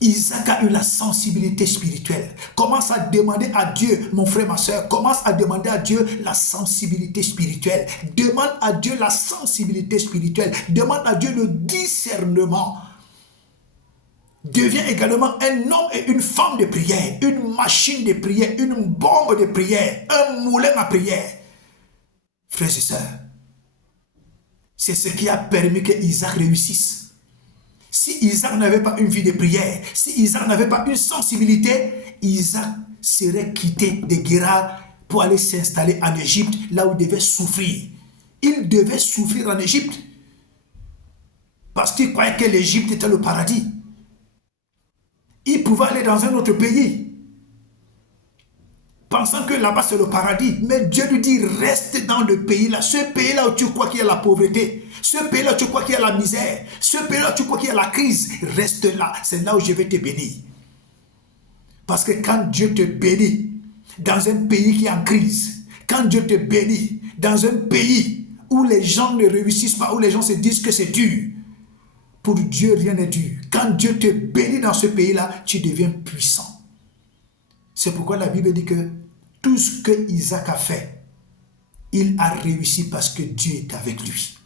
Isaac a eu la sensibilité spirituelle. Commence à demander à Dieu, mon frère, ma soeur, commence à demander à Dieu la sensibilité spirituelle. Demande à Dieu la sensibilité spirituelle. Demande à Dieu le discernement. Deviens également un homme et une femme de prière, une machine de prière, une bombe de prière, un moulin à prière. Frères et sœurs, c'est ce qui a permis que Isaac réussisse. Si Isaac n'avait pas une vie de prière, si Isaac n'avait pas une sensibilité, Isaac serait quitté de Guérar pour aller s'installer en Égypte, là où il devait souffrir. Il devait souffrir en Égypte parce qu'il croyait que l'Égypte était le paradis. Il pouvait aller dans un autre pays, pensant que là-bas c'est le paradis. Mais Dieu lui dit, reste dans le pays-là. Ce pays-là où tu crois qu'il y a la pauvreté, ce pays-là où tu crois qu'il y a la misère, ce pays-là où tu crois qu'il y a la crise, reste là. C'est là où je vais te bénir. Parce que quand Dieu te bénit dans un pays qui est en crise, quand Dieu te bénit dans un pays où les gens ne réussissent pas, où les gens se disent que c'est dur, pour Dieu, rien n'est dur. Quand Dieu te bénit dans ce pays-là, tu deviens puissant. C'est pourquoi la Bible dit que tout ce que Isaac a fait, il a réussi parce que Dieu est avec lui.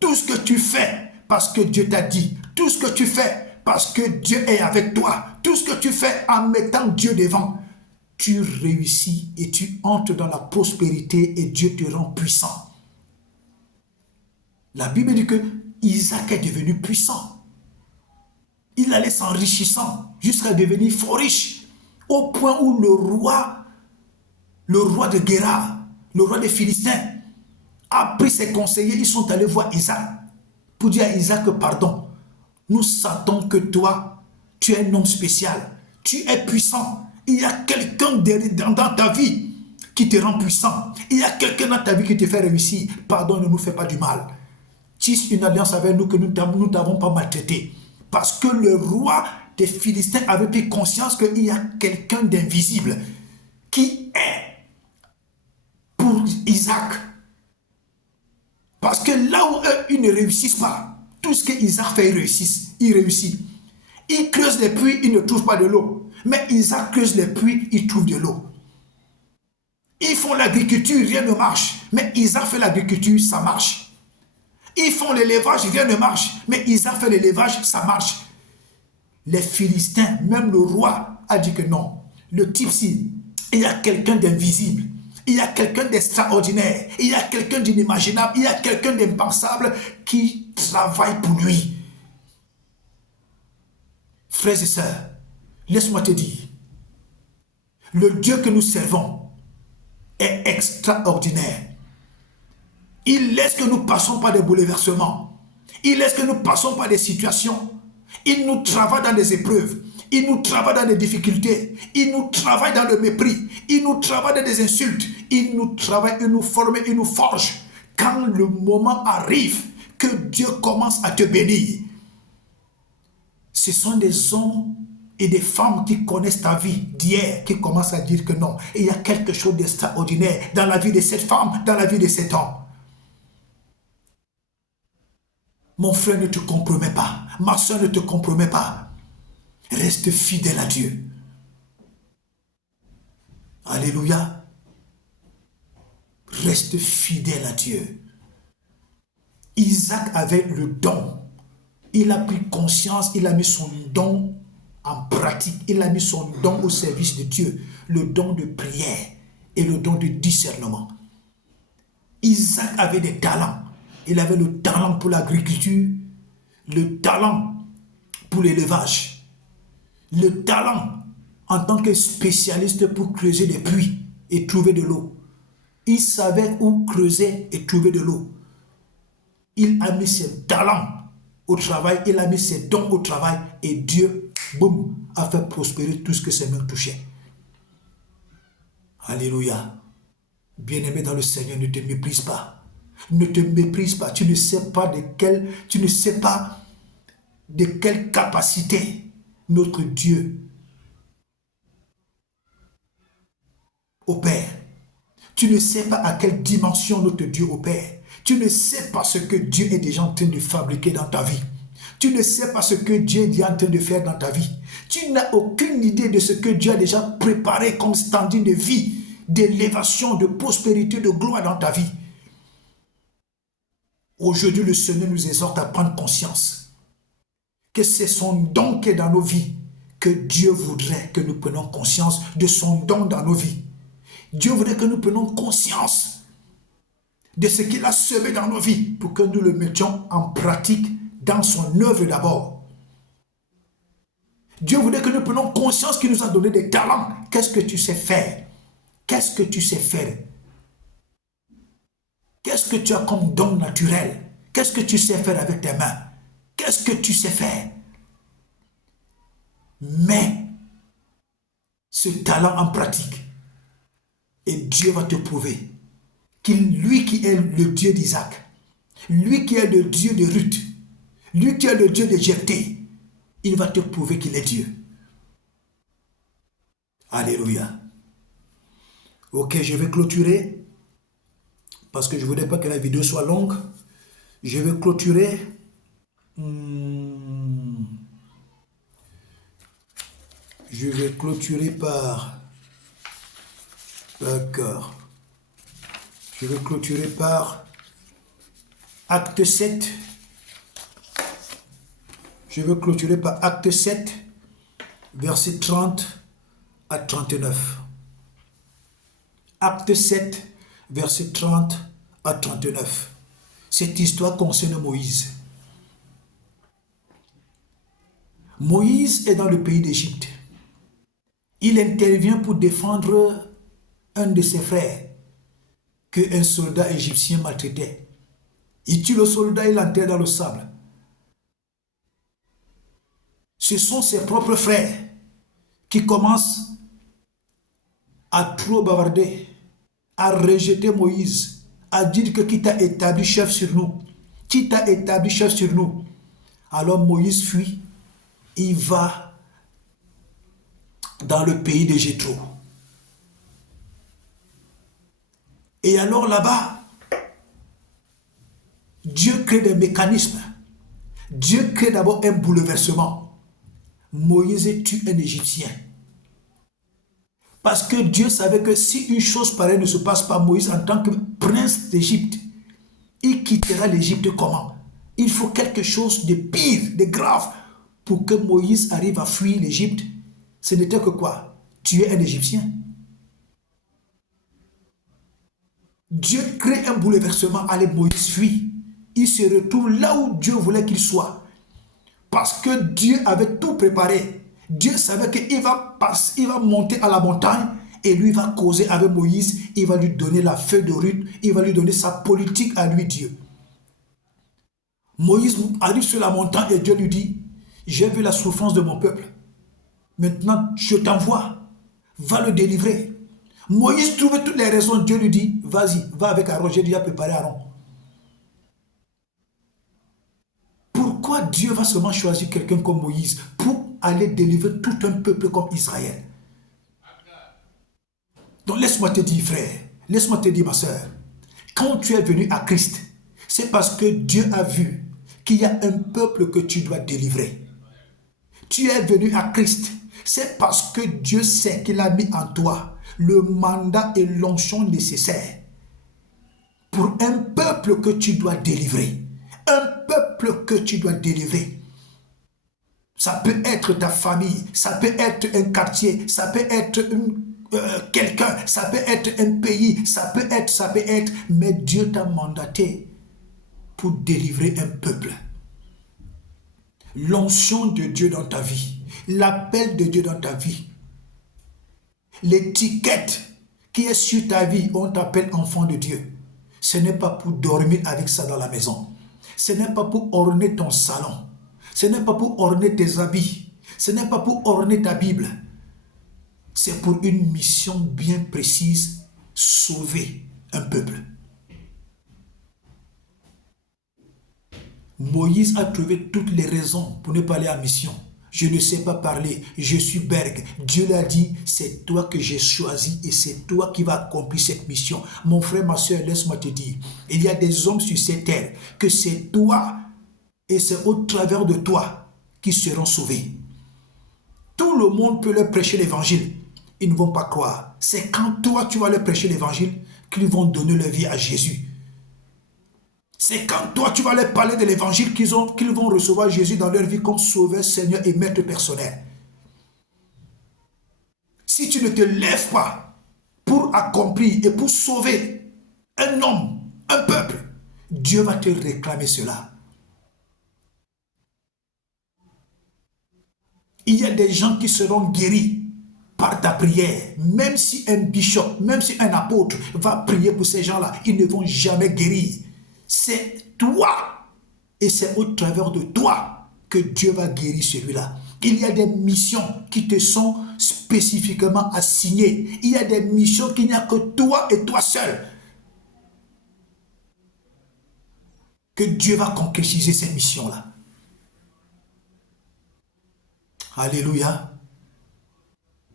Tout ce que tu fais parce que Dieu t'a dit, tout ce que tu fais parce que Dieu est avec toi, tout ce que tu fais en mettant Dieu devant, tu réussis et tu entres dans la prospérité et Dieu te rend puissant. La Bible dit que Isaac est devenu puissant. Il allait s'enrichissant jusqu'à devenir fort riche. Au point où le roi de Guérar, le roi des Philistins, a pris ses conseillers. Ils sont allés voir Isaac pour dire à Isaac, pardon, nous savons que toi, tu es un homme spécial. Tu es puissant. Il y a quelqu'un dans ta vie qui te rend puissant. Il y a quelqu'un dans ta vie qui te fait réussir. Pardon, ne nous fais pas du mal. Tisse une alliance avec nous que nous t'avons pas maltraité. Parce que le roi des Philistins avait pris conscience qu'il y a quelqu'un d'invisible qui est pour Isaac. Parce que là où eux, ils ne réussissent pas, tout ce que Isaac fait, il réussit. Il creuse les puits, il ne trouve pas de l'eau. Mais Isaac creuse les puits, il trouve de l'eau. Ils font l'agriculture, rien ne marche. Mais Isaac fait l'agriculture, ça marche. Ils font l'élevage, rien ne marche. Mais Isaac fait l'élevage, ça marche. Les Philistins, même le roi, a dit que non. Le type-ci, il y a quelqu'un d'invisible. Il y a quelqu'un d'extraordinaire. Il y a quelqu'un d'inimaginable. Il y a quelqu'un d'impensable qui travaille pour lui. Frères et sœurs, laisse-moi te dire, le Dieu que nous servons est extraordinaire. Il laisse que nous passons par des bouleversements. Il laisse que nous passons par des situations. Il nous travaille dans des épreuves. Il nous travaille dans des difficultés. Il nous travaille dans le mépris. Il nous travaille dans des insultes. Il nous travaille, il nous forme, il nous forge. Quand le moment arrive que Dieu commence à te bénir, ce sont des hommes et des femmes qui connaissent ta vie d'hier qui commencent à dire que non. Il y a quelque chose d'extraordinaire dans la vie de cette femme, dans la vie de cet homme. Mon frère, ne te compromets pas. Ma soeur, ne te compromets pas. Reste fidèle à Dieu. Alléluia. Reste fidèle à Dieu. Isaac avait le don. Il a pris conscience, il a mis son don en pratique. Il a mis son don au service de Dieu. Le don de prière et le don de discernement. Isaac avait des talents. Il avait le talent pour l'agriculture, le talent pour l'élevage, le talent en tant que spécialiste pour creuser des puits et trouver de l'eau. Il savait où creuser et trouver de l'eau. Il a mis ses talents au travail, il a mis ses dons au travail et Dieu, boum, a fait prospérer tout ce que ses mains touchaient. Alléluia. Bien-aimé dans le Seigneur, ne te méprise pas. Ne te méprise pas. Tu ne sais pas de quelle capacité notre Dieu opère. Tu ne sais pas à quelle dimension notre Dieu opère. Tu ne sais pas ce que Dieu est déjà en train de fabriquer dans ta vie. Tu ne sais pas ce que Dieu est déjà en train de faire dans ta vie. Tu n'as aucune idée de ce que Dieu a déjà préparé comme standing de vie, d'élévation, de prospérité, de gloire dans ta vie. Aujourd'hui, le Seigneur nous exhorte à prendre conscience que c'est son don qui est dans nos vies, que Dieu voudrait que nous prenions conscience de son don dans nos vies. Dieu voudrait que nous prenions conscience de ce qu'il a semé dans nos vies pour que nous le mettions en pratique dans son œuvre d'abord. Dieu voudrait que nous prenions conscience qu'il nous a donné des talents. Qu'est-ce que tu sais faire? Qu'est-ce que tu sais faire? Qu'est-ce que tu as comme don naturel? Qu'est-ce que tu sais faire avec tes mains? Qu'est-ce que tu sais faire? Mets ce talent en pratique et Dieu va te prouver qu'il, lui qui est le Dieu d'Isaac, lui qui est le Dieu de Ruth, lui qui est le Dieu de Jephthé, il va te prouver qu'il est Dieu. Alléluia. Ok, je vais clôturer parce que je ne voudrais pas que la vidéo soit longue. Je vais clôturer. Je vais clôturer par... D'accord. Je vais clôturer par Acte 7. Je vais clôturer par Acte 7, versets 30 à 39. Acte 7, versets 30 à 39. Cette histoire concerne Moïse. Moïse est dans le pays d'Égypte. Il intervient pour défendre un de ses frères qu'un soldat égyptien maltraitait. Il tue le soldat, il l'enterre dans le sable. Ce sont ses propres frères qui commencent à trop bavarder, à rejeter Moïse, à dire que qui t'a établi chef sur nous? Qui t'a établi chef sur nous? Alors Moïse fuit, il va dans le pays de Jéthro. Et alors là-bas, Dieu crée des mécanismes. Dieu crée d'abord un bouleversement. Moïse tue un Égyptien. Parce que Dieu savait que si une chose pareille ne se passe pas, Moïse en tant que prince d'Égypte, il quittera l'Égypte comment? Il faut quelque chose de pire, de grave, pour que Moïse arrive à fuir l'Égypte. Ce n'était que quoi? Tuer un Égyptien. Dieu crée un bouleversement, allez, Moïse fuit. Il se retrouve là où Dieu voulait qu'il soit. Parce que Dieu avait tout préparé. Dieu savait qu'il va monter à la montagne et lui va causer avec Moïse. Il va lui donner la feuille de route. Il va lui donner sa politique à lui, Dieu. Moïse arrive sur la montagne et Dieu lui dit, j'ai vu la souffrance de mon peuple. Maintenant, je t'envoie. Va le délivrer. Moïse trouve toutes les raisons. Dieu lui dit, vas-y, va avec Aaron. J'ai déjà préparé Aaron. Pourquoi Dieu va seulement choisir quelqu'un comme Moïse pour aller délivrer tout un peuple comme Israël? Donc laisse-moi te dire, frère, laisse-moi te dire, ma soeur, quand tu es venu à Christ, c'est parce que Dieu a vu qu'il y a un peuple que tu dois délivrer. Tu es venu à Christ, c'est parce que Dieu sait qu'il a mis en toi le mandat et l'onction nécessaires pour un peuple que tu dois délivrer. Un peuple que tu dois délivrer. Ça peut être ta famille, ça peut être un quartier, ça peut être quelqu'un, ça peut être un pays, ça peut être, mais Dieu t'a mandaté pour délivrer un peuple. L'onction de Dieu dans ta vie, l'appel de Dieu dans ta vie, l'étiquette qui est sur ta vie, on t'appelle enfant de Dieu. Ce n'est pas pour dormir avec ça dans la maison. Ce n'est pas pour orner ton salon. Ce n'est pas pour orner tes habits. Ce n'est pas pour orner ta Bible. C'est pour une mission bien précise, sauver un peuple. Moïse a trouvé toutes les raisons pour ne pas aller en mission. Je ne sais pas parler, je suis bergue. Dieu l'a dit, c'est toi que j'ai choisi et c'est toi qui vas accomplir cette mission. Mon frère, ma soeur, laisse-moi te dire, il y a des hommes sur cette terre que c'est toi et c'est au travers de toi qui seront sauvés. Tout le monde peut leur prêcher l'évangile. Ils ne vont pas croire. C'est quand toi tu vas leur prêcher l'évangile qu'ils vont donner leur vie à Jésus. C'est quand toi tu vas leur parler de l'évangile qu'ils vont recevoir Jésus dans leur vie comme sauveur, Seigneur et maître personnel. Si tu ne te lèves pas pour accomplir et pour sauver un homme, un peuple, Dieu va te réclamer cela. Il y a des gens qui seront guéris par ta prière. Même si un bishop, même si un apôtre va prier pour ces gens-là, ils ne vont jamais guérir. C'est toi et c'est au travers de toi que Dieu va guérir celui-là. Il y a des missions qui te sont spécifiquement assignées. Il y a des missions qu'il n'y a que toi et toi seul. Que Dieu va concrétiser ces missions-là. Alléluia.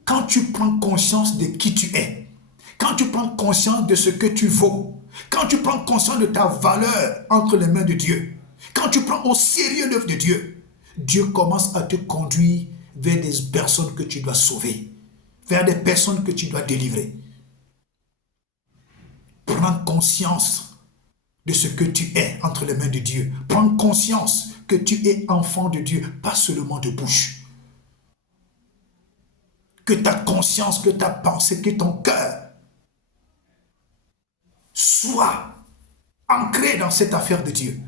Quand tu prends conscience de qui tu es, quand tu prends conscience de ce que tu vaux, quand tu prends conscience de ta valeur entre les mains de Dieu, quand tu prends au sérieux l'œuvre de Dieu, Dieu commence à te conduire vers des personnes que tu dois sauver, vers des personnes que tu dois délivrer. Prends conscience de ce que tu es entre les mains de Dieu. Prends conscience que tu es enfant de Dieu, pas seulement de bouche. Que ta conscience, que ta pensée, que ton cœur soit ancré dans cette affaire de Dieu.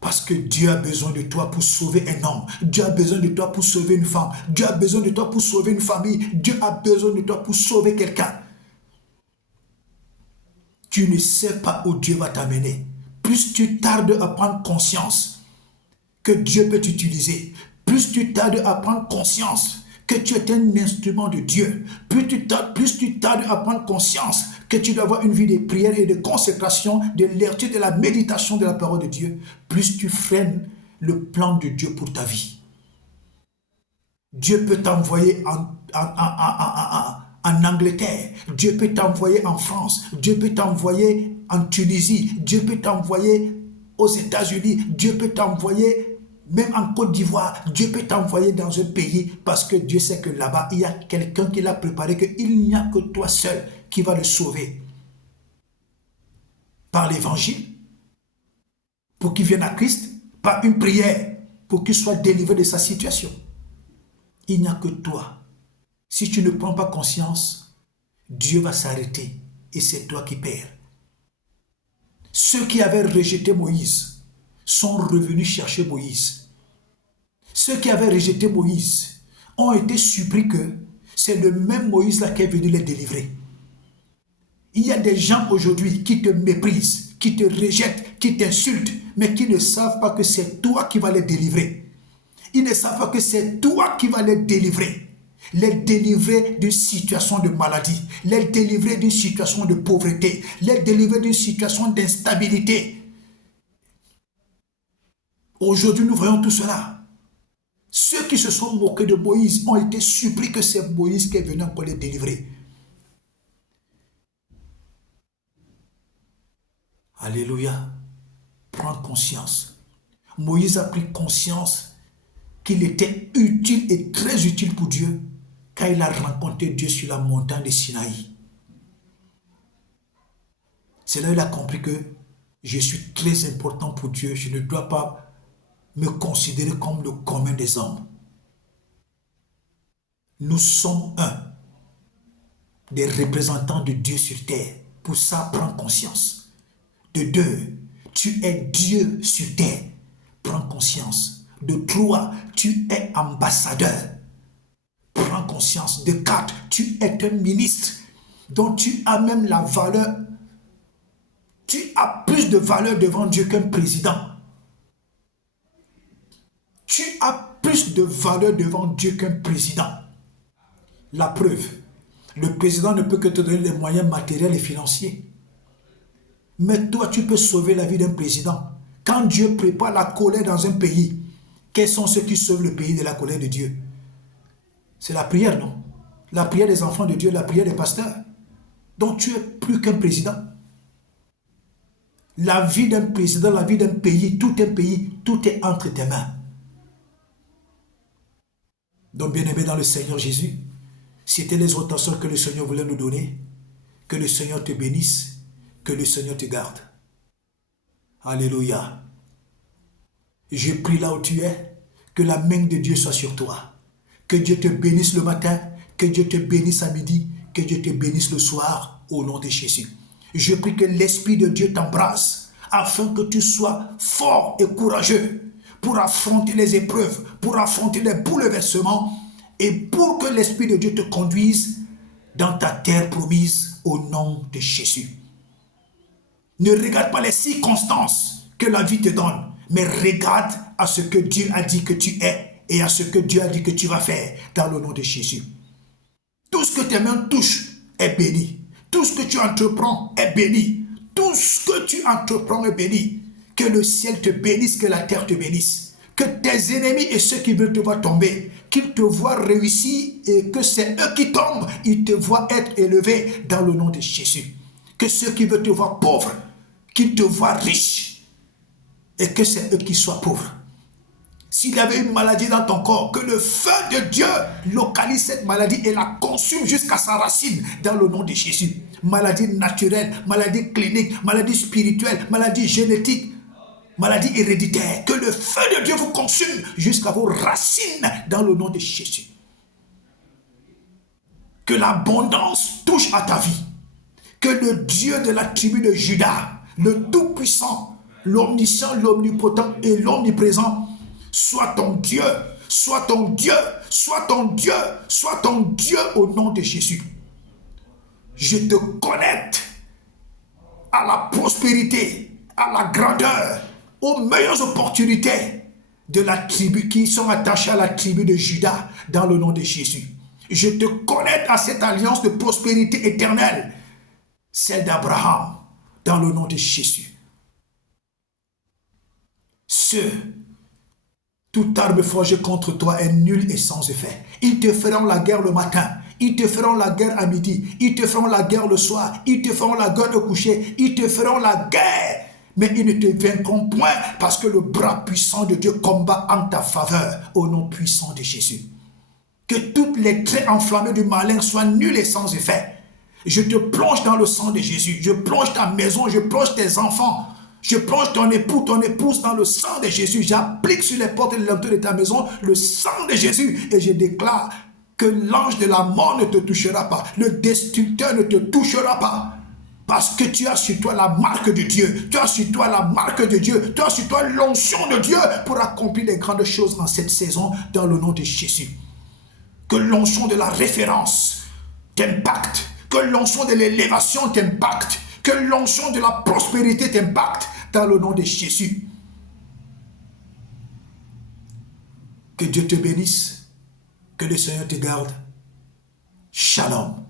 Parce que Dieu a besoin de toi pour sauver un homme. Dieu a besoin de toi pour sauver une femme. Dieu a besoin de toi pour sauver une famille. Dieu a besoin de toi pour sauver quelqu'un. Tu ne sais pas où Dieu va t'amener. Plus tu tardes à prendre conscience que Dieu peut t'utiliser, plus tu tardes à prendre conscience que tu es un instrument de Dieu, plus tu tardes à prendre conscience que tu dois avoir une vie de prière et de consécration, de lecture, de la méditation de la parole de Dieu, plus tu freines le plan de Dieu pour ta vie. Dieu peut t'envoyer en Angleterre, Dieu peut t'envoyer en France, Dieu peut t'envoyer en Tunisie, Dieu peut t'envoyer aux États-Unis, Dieu peut t'envoyer même en Côte d'Ivoire, Dieu peut t'envoyer dans un pays parce que Dieu sait que là-bas, il y a quelqu'un qui l'a préparé, qu'il n'y a que toi seul qui va le sauver. Par l'évangile, pour qu'il vienne à Christ, par une prière, pour qu'il soit délivré de sa situation. Il n'y a que toi. Si tu ne prends pas conscience, Dieu va s'arrêter et c'est toi qui perds. Ceux qui avaient rejeté Moïse sont revenus chercher Moïse. Ceux qui avaient rejeté Moïse ont été surpris que c'est le même Moïse là qui est venu les délivrer. Il y a des gens aujourd'hui qui te méprisent, qui te rejettent, qui t'insultent, mais qui ne savent pas que c'est toi qui vas les délivrer. Ils ne savent pas que c'est toi qui vas les délivrer. Les délivrer d'une situation de maladie, les délivrer d'une situation de pauvreté, les délivrer d'une situation d'instabilité. Aujourd'hui, nous voyons tout cela. Ceux qui se sont moqués de Moïse ont été surpris que c'est Moïse qui est venu encore les délivrer. Alléluia. Prends conscience. Moïse a pris conscience qu'il était utile et très utile pour Dieu quand il a rencontré Dieu sur la montagne de Sinaï. C'est là qu'il a compris que je suis très important pour Dieu. Je ne dois pas me considérer comme le commun des hommes. Nous sommes des représentants de Dieu sur terre. Pour ça, prends conscience. De deux, tu es Dieu sur terre. Prends conscience. De trois, tu es ambassadeur. Prends conscience. De quatre, tu es un ministre dont tu as même la valeur. Tu as plus de valeur devant Dieu qu'un président. Tu as plus de valeur devant Dieu qu'un président. La preuve, le président ne peut que te donner les moyens matériels et financiers. Mais toi, tu peux sauver la vie d'un président. Quand Dieu prépare la colère dans un pays, Quels sont ceux qui sauvent le pays de la colère de Dieu? C'est la prière, non? La prière des enfants de Dieu, la prière des pasteurs. Donc tu es plus qu'un président. La vie d'un président, la vie d'un pays, tout est entre tes mains. Donc bien-aimé dans le Seigneur Jésus, c'était l'exhortation que le Seigneur voulait nous donner. Que le Seigneur te bénisse, que le Seigneur te garde. Alléluia. Je prie là où tu es, que la main de Dieu soit sur toi. Que Dieu te bénisse le matin, que Dieu te bénisse à midi, que Dieu te bénisse le soir, au nom de Jésus. Je prie que l'Esprit de Dieu t'embrasse, afin que tu sois fort et courageux pour affronter les épreuves, pour affronter les bouleversements, et pour que l'Esprit de Dieu te conduise dans ta terre promise, au nom de Jésus. Ne regarde pas les circonstances que la vie te donne, mais regarde à ce que Dieu a dit que tu es et à ce que Dieu a dit que tu vas faire dans le nom de Jésus. Tout ce que tes mains touchent est béni. Tout ce que tu entreprends est béni. Tout ce que tu entreprends est béni. Que le ciel te bénisse, que la terre te bénisse. Que tes ennemis et ceux qui veulent te voir tomber, qu'ils te voient réussir et que c'est eux qui tombent, ils te voient être élevé dans le nom de Jésus. Que ceux qui veulent te voir pauvre, qu'ils te voient riche et que c'est eux qui soient pauvres. S'il y avait une maladie dans ton corps, que le feu de Dieu localise cette maladie et la consume jusqu'à sa racine dans le nom de Jésus. Maladie naturelle, maladie clinique, maladie spirituelle, maladie génétique, maladie héréditaire. Que le feu de Dieu vous consume jusqu'à vos racines dans le nom de Jésus. Que l'abondance touche à ta vie. Que le Dieu de la tribu de Juda, le Tout-Puissant, l'Omniscient, l'Omnipotent et l'Omniprésent, soit ton Dieu, soit ton Dieu, soit ton Dieu, soit ton Dieu au nom de Jésus. Je te connecte à la prospérité, à la grandeur, aux meilleures opportunités de la tribu qui sont attachées à la tribu de Juda dans le nom de Jésus. Je te connecte à cette alliance de prospérité éternelle, celle d'Abraham, dans le nom de Jésus. Toute arme forgée contre toi est nulle et sans effet. Ils te feront la guerre le matin, ils te feront la guerre à midi, ils te feront la guerre le soir, ils te feront la guerre au coucher, ils te feront la guerre. Mais ils ne te vaincront point parce que le bras puissant de Dieu combat en ta faveur au nom puissant de Jésus. Que toutes les traits enflammés du malin soient nuls et sans effet. Je te plonge dans le sang de Jésus. Je plonge ta maison, je plonge tes enfants. Je plonge ton époux, ton épouse dans le sang de Jésus. J'applique sur les portes et les linteaux de ta maison le sang de Jésus. Et je déclare que l'ange de la mort ne te touchera pas. Le destructeur ne te touchera pas. Parce que tu as sur toi la marque de Dieu. Tu as sur toi la marque de Dieu. Tu as sur toi l'onction de Dieu pour accomplir les grandes choses en cette saison dans le nom de Jésus. Que l'onction de la référence t'impacte. Que l'onction de l'élévation t'impacte. Que l'onction de la prospérité t'impacte dans le nom de Jésus. Que Dieu te bénisse. Que le Seigneur te garde. Shalom.